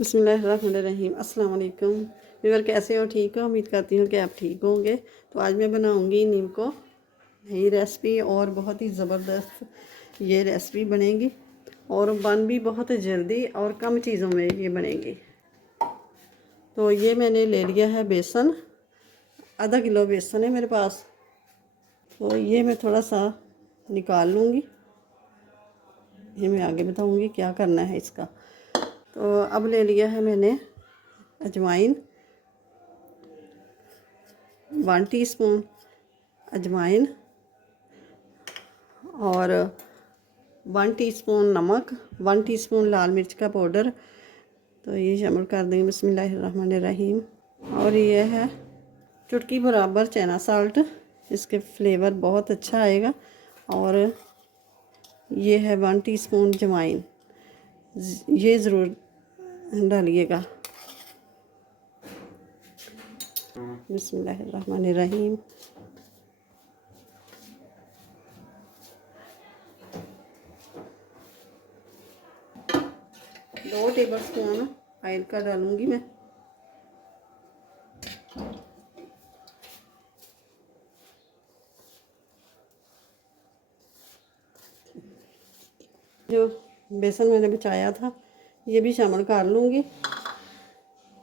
बिस्मिल्लाहिर्रहमानिर्रहीम। अस्सलाम वालेकुम व्यूअर, कैसे हो? ठीक हो? उम्मीद करती हूँ कि आप ठीक होंगे। तो आज मैं बनाऊँगी नीम को नई रेसिपी और बहुत ही ज़बरदस्त ये रेसिपी बनेगी और बन भी बहुत जल्दी और कम चीज़ों में ये बनेगी। तो ये मैंने ले लिया है बेसन, आधा किलो बेसन है मेरे पास। तो ये मैं थोड़ा सा निकाल लूँगी, ये मैं आगे बताऊँगी क्या करना है इसका। तो अब ले लिया है मैंने अजवाइन, 1 टीस्पून अजवाइन और 1 टीस्पून नमक, 1 टीस्पून लाल मिर्च का पाउडर। तो ये शामिल कर देंगे। बिस्मिल्लाहिर्रहमानिर्रहीम। और ये है चुटकी बराबर चना साल्ट, इसके फ्लेवर बहुत अच्छा आएगा। और ये है 1 टीस्पून अजवाइन, ये ज़रूर डालिएगा। बिस्मिल्लाहिर्रहमानिर्रहीम। दो टेबल स्पून ऑयल का डालूंगी मैं। जो बेसन मैंने बचाया था ये भी शामिल कर लूँगी।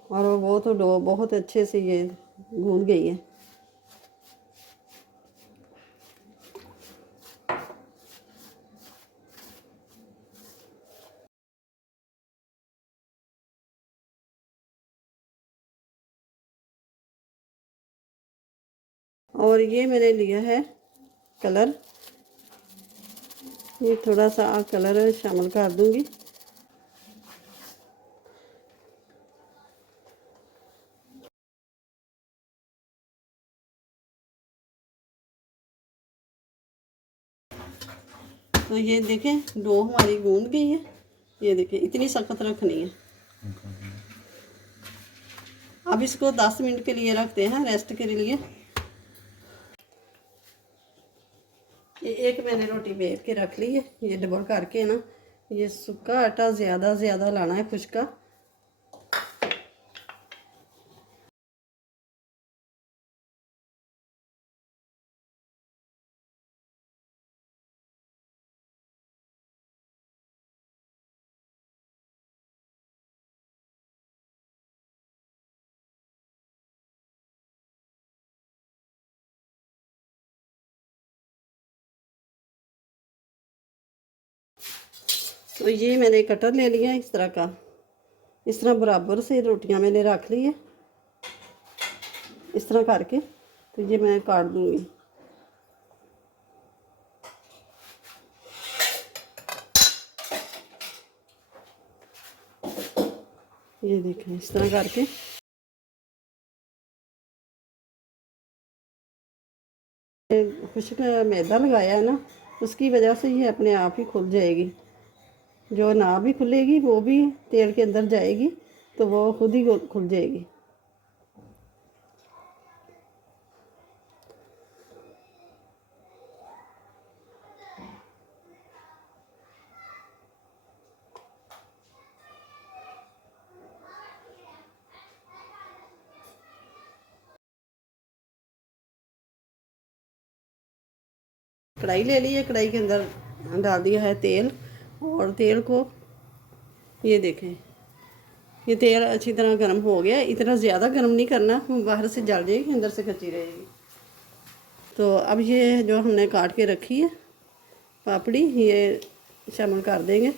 और वो तो डो बहुत अच्छे से ये गूंद गई है। और ये मैंने लिया है कलर, ये थोड़ा सा कलर शामिल कर दूंगी। तो ये देखें डो हमारी गूंद गई है। ये देखें इतनी सख्त रखनी है। अब इसको 10 मिनट के लिए रखते हैं रेस्ट के लिए। ये एक मैंने रोटी बेल के रख ली है, ये डबल करके ना। ये सूखा आटा ज़्यादा लाना है, खुश्का। तो ये मैंने कटर ले लिया इस तरह का, इस तरह बराबर से रोटियां मैंने रख ली है इस तरह करके। तो ये मैं काट दूंगी। ये देखें इस तरह करके। खुश्क मैदा लगाया है ना, उसकी वजह से ये अपने आप ही खुल जाएगी। जो ना भी खुलेगी वो भी तेल के अंदर जाएगी तो वो खुद ही खुल जाएगी। कढ़ाई ले ली है, कढ़ाई के अंदर डाल दिया है तेल। और तेल को ये देखें, ये तेल अच्छी तरह गर्म हो गया। इतना ज़्यादा गर्म नहीं करना, बाहर से जल जाएगी अंदर से कच्ची रहेगी। तो अब ये जो हमने काट के रखी है पापड़ी, ये शामिल कर देंगे।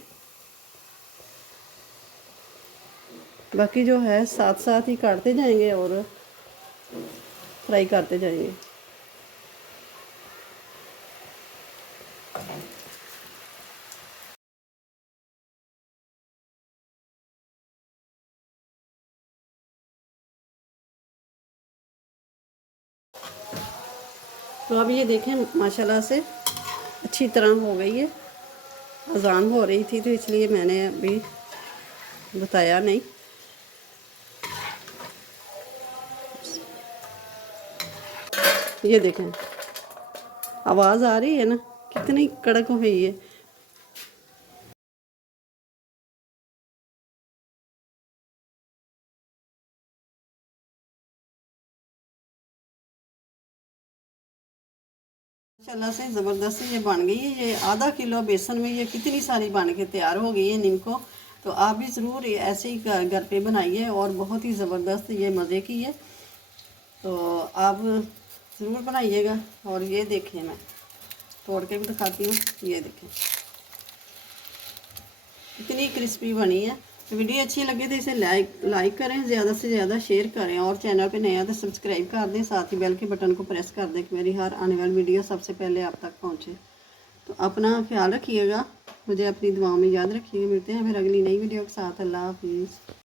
बाकी जो है साथ साथ ही काटते जाएंगे और फ्राई करते जाएंगे। तो अब ये देखें माशाल्लाह से अच्छी तरह हो गई है। अजान हो रही थी तो इसलिए मैंने अभी बताया नहीं। ये देखें आवाज़ आ रही है ना, कितनी कड़क हुई है। माशाल्लाह से ज़बरदस्त ये बन गई है। ये आधा किलो बेसन में ये कितनी सारी बन के तैयार हो गई है निम्को। तो आप भी ज़रूर ऐसे ही घर पे बनाइए और बहुत ही ज़बरदस्त ये मज़े की है। तो आप ज़रूर बनाइएगा। और ये देखें, मैं तोड़ के भी दिखाती हूँ। ये देखें कितनी क्रिस्पी बनी है। तो वीडियो अच्छी लगे तो इसे लाइक करें, ज़्यादा से ज़्यादा शेयर करें, और चैनल पे नया तो सब्सक्राइब कर दें, साथ ही बेल के बटन को प्रेस कर दें कि मेरी हर आने वाली वीडियो सबसे पहले आप तक पहुँचे। तो अपना ख्याल रखिएगा, मुझे अपनी दुआओं में याद रखिएगा। मिलते हैं फिर अगली नई वीडियो के साथ। अल्लाह हाफिज़।